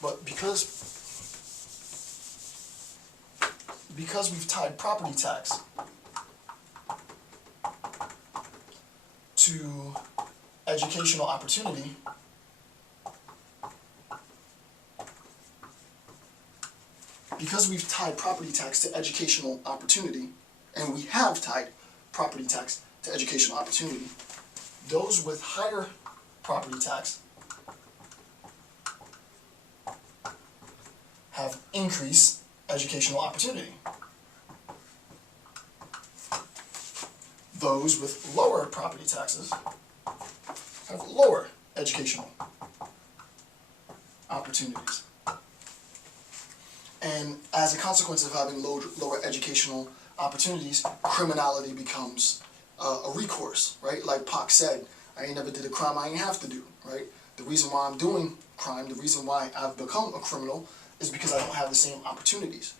But because we've tied property tax to educational opportunity, and we have tied property tax to educational opportunity, those with higher property tax have increased educational opportunity. Those with lower property taxes have lower educational opportunities. And as a consequence of having lower educational opportunities, criminality becomes a recourse, right? Like Pac said, I ain't never did a crime I ain't have to do, right? The reason why I'm doing crime, the reason why I've become a criminal is because I don't have the same opportunities.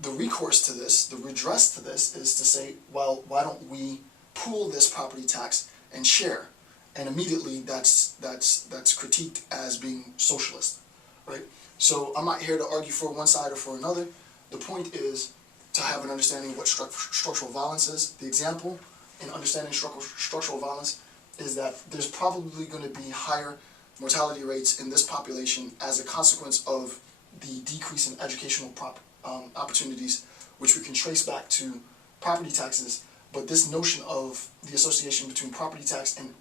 The recourse to this, the redress to this, is to say, well, why don't we pool this property tax and share? And immediately that's critiqued as being socialist, right? So I'm not here to argue for one side or for another. The point is to have an understanding of what structural violence is. The example in understanding structural violence is that there's probably going to be higher mortality rates in this population as a consequence of the decrease in educational opportunities, which we can trace back to property taxes. But this notion of the association between property tax and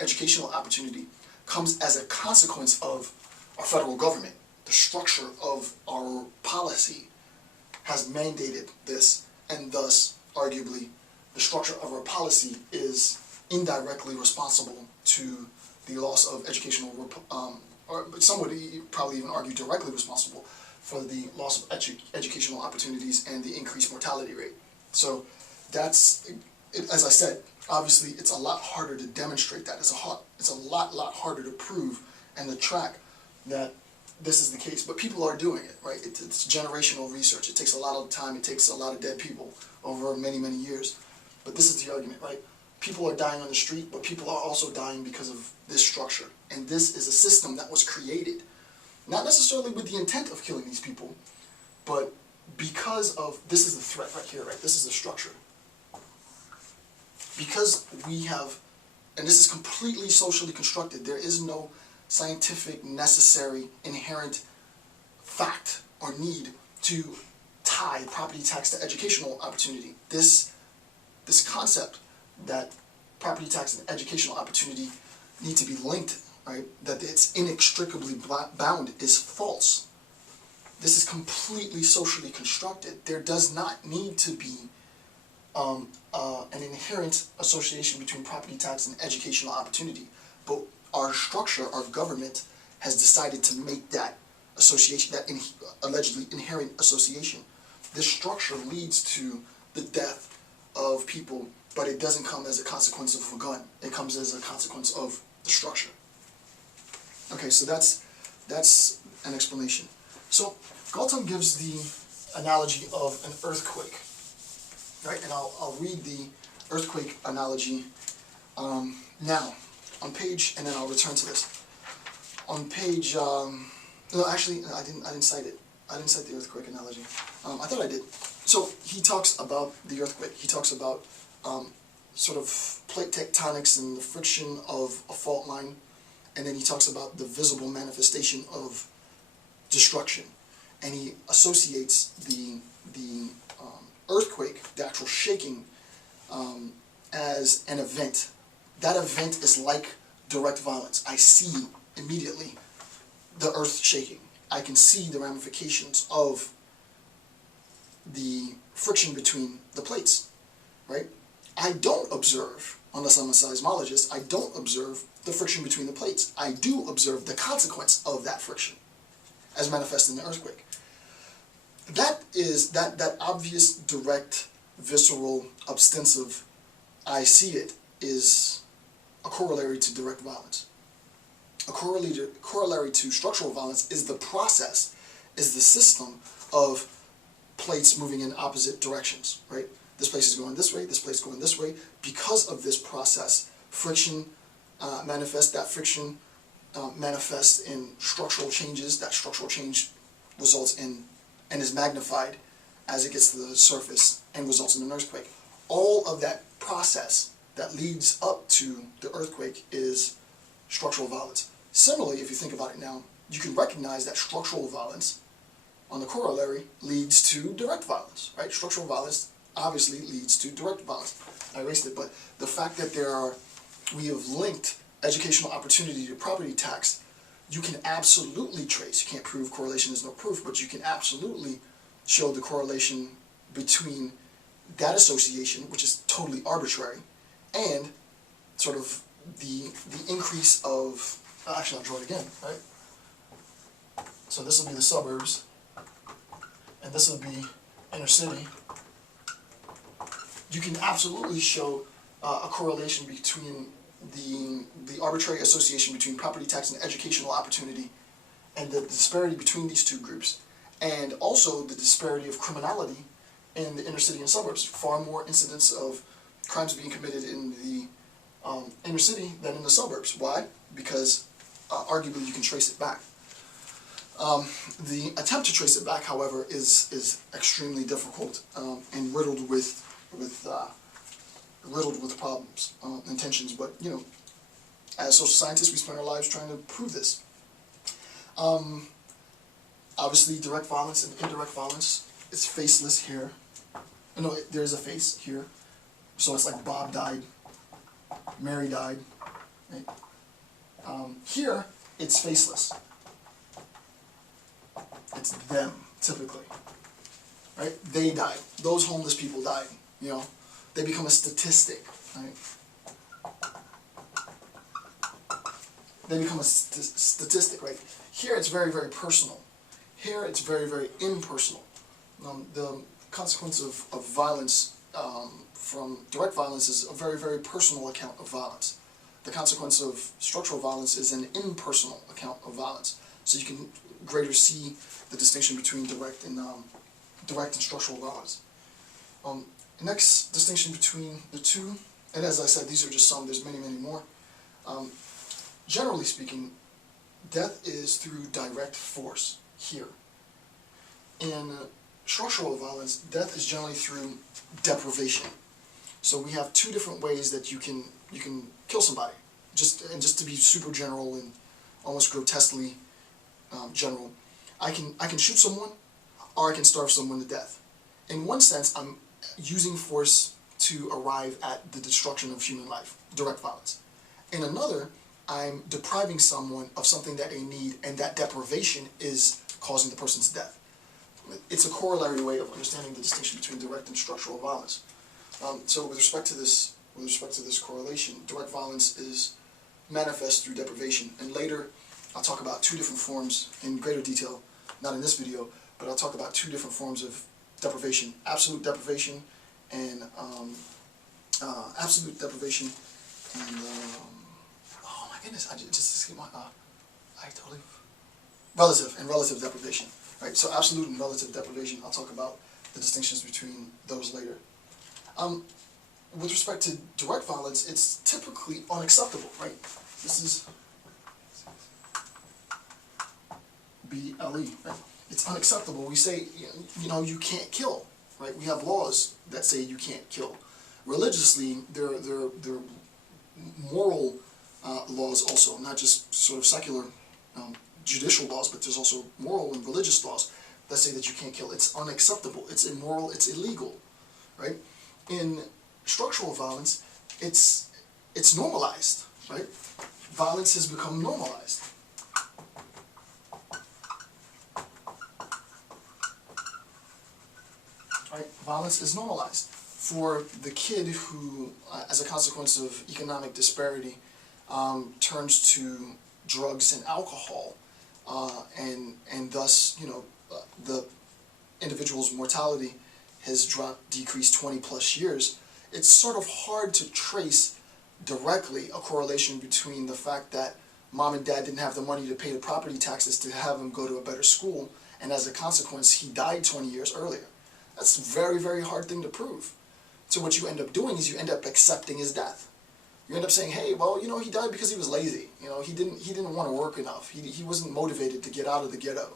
educational opportunity comes as a consequence of our federal government. The structure of our policy has mandated this, and thus, arguably, the structure of our policy is indirectly responsible to the loss of educational, or some would probably even argue directly responsible for the loss of educational opportunities and the increased mortality rate. So that's, as I said, obviously it's a lot harder to demonstrate that. It's a lot harder to prove and to track that this is the case, but people are doing it, right? It's generational research. It takes a lot of time. It takes a lot of dead people over many, many years. But this is the argument, right? People are dying on the street, but people are also dying because of this structure. And this is a system that was created, not necessarily with the intent of killing these people, but because of, this is the threat right here, right? This is the structure. Because we have, and this is completely socially constructed, there is no scientific, necessary, inherent fact or need to tie property tax to educational opportunity. This concept that property tax and educational opportunity need to be linked, right, that it's inextricably bound, is false. This is completely socially constructed. There does not need to be an inherent association between property tax and educational opportunity, but our structure, our government, has decided to make that association, that allegedly inherent association. This structure leads to the death of people, but it doesn't come as a consequence of a gun. It comes as a consequence of the structure. Okay, so that's an explanation. So Galtung gives the analogy of an earthquake, right? And I'll read the earthquake analogy now. On page, and then I'll return to this. On page, no, actually, I didn't cite it. I didn't cite the earthquake analogy. I thought I did. So he talks about the earthquake. He talks about sort of plate tectonics and the friction of a fault line, and then he talks about the visible manifestation of destruction, and he associates the earthquake, the actual shaking, as an event. That event is like direct violence. I see immediately the earth shaking. I can see the ramifications of the friction between the plates, right? I don't observe, unless I'm a seismologist, I don't observe the friction between the plates. I do observe the consequence of that friction, as manifest in the earthquake. That is, that obvious, direct, visceral, ostensive, I see it, is a corollary to direct violence. A corollary to structural violence is the process, is the system of plates moving in opposite directions, right? This place is going this way, this place is going this way. Because of this process, friction manifests. That friction manifest in structural changes. That structural change results in and is magnified as it gets to the surface and results in an earthquake. All of that process that leads up to the earthquake is structural violence. Similarly, if you think about it now, you can recognize that structural violence on the corollary leads to direct violence, right? Structural violence obviously leads to direct violence. I erased it, but the fact that we have linked educational opportunity to property tax, you can absolutely trace. You can't prove correlation, there's no proof, but you can absolutely show the correlation between that association, which is totally arbitrary, and sort of the increase of, actually I'll draw it again, right? So this will be the suburbs, and this will be inner city. You can absolutely show a correlation between the arbitrary association between property tax and educational opportunity, and the disparity between these two groups, and also the disparity of criminality in the inner city and suburbs. Far more incidents of crimes being committed in the inner city than in the suburbs. Why? Because arguably you can trace it back. The attempt to trace it back, however, is extremely difficult and riddled with problems and tensions. But you know, as social scientists, we spend our lives trying to prove this. Obviously, direct violence and indirect violence is faceless here. No, there's a face here. So it's like Bob died, Mary died. Right? Here, it's faceless. It's them, typically. Right? They died. Those homeless people died. You know, they become a statistic. Right? They become a statistic. Right? Here, it's very, very personal. Here, it's very, very impersonal. The consequence of violence from direct violence is a very, very personal account of violence. The consequence of structural violence is an impersonal account of violence. So you can greater see the distinction between direct and structural violence. The next distinction between the two, and as I said, these are just some, there's many, many more. Generally speaking, death is through direct force here. In structural violence, death is generally through deprivation. So we have two different ways that you can kill somebody. Just to be super general and almost grotesquely general, I can shoot someone, or I can starve someone to death. In one sense, I'm using force to arrive at the destruction of human life, direct violence. In another, I'm depriving someone of something that they need, and that deprivation is causing the person's death. It's a corollary way of understanding the distinction between direct and structural violence. So with respect to this correlation, direct violence is manifest through deprivation, and later I'll talk about two different forms in greater detail, not in this video, but I'll talk about two different forms of deprivation: absolute deprivation and oh my goodness, I just escaped my relative deprivation. Right, so absolute and relative deprivation, I'll talk about the distinctions between those later. With respect to direct violence, it's typically unacceptable, right? This is BLE, right? It's unacceptable. We say, you know, you can't kill, right? We have laws that say you can't kill. Religiously, there are moral laws also, not just sort of secular judicial laws, but there's also moral and religious laws that say that you can't kill. It's unacceptable, it's immoral, it's illegal, right? In structural violence, it's normalized, right? Violence has become normalized. Right? Violence is normalized. For the kid who, as a consequence of economic disparity, turns to drugs and alcohol, and thus, you know, the individual's mortality has decreased 20 plus years, it's sort of hard to trace directly a correlation between the fact that mom and dad didn't have the money to pay the property taxes to have him go to a better school, and as a consequence he died 20 years earlier. That's a very, very hard thing to prove. So what you end up doing is you end up accepting his death. you end up saying, hey, well, you know, he died because he was lazy. You know, he didn't want to work enough. He wasn't motivated to get out of the ghetto.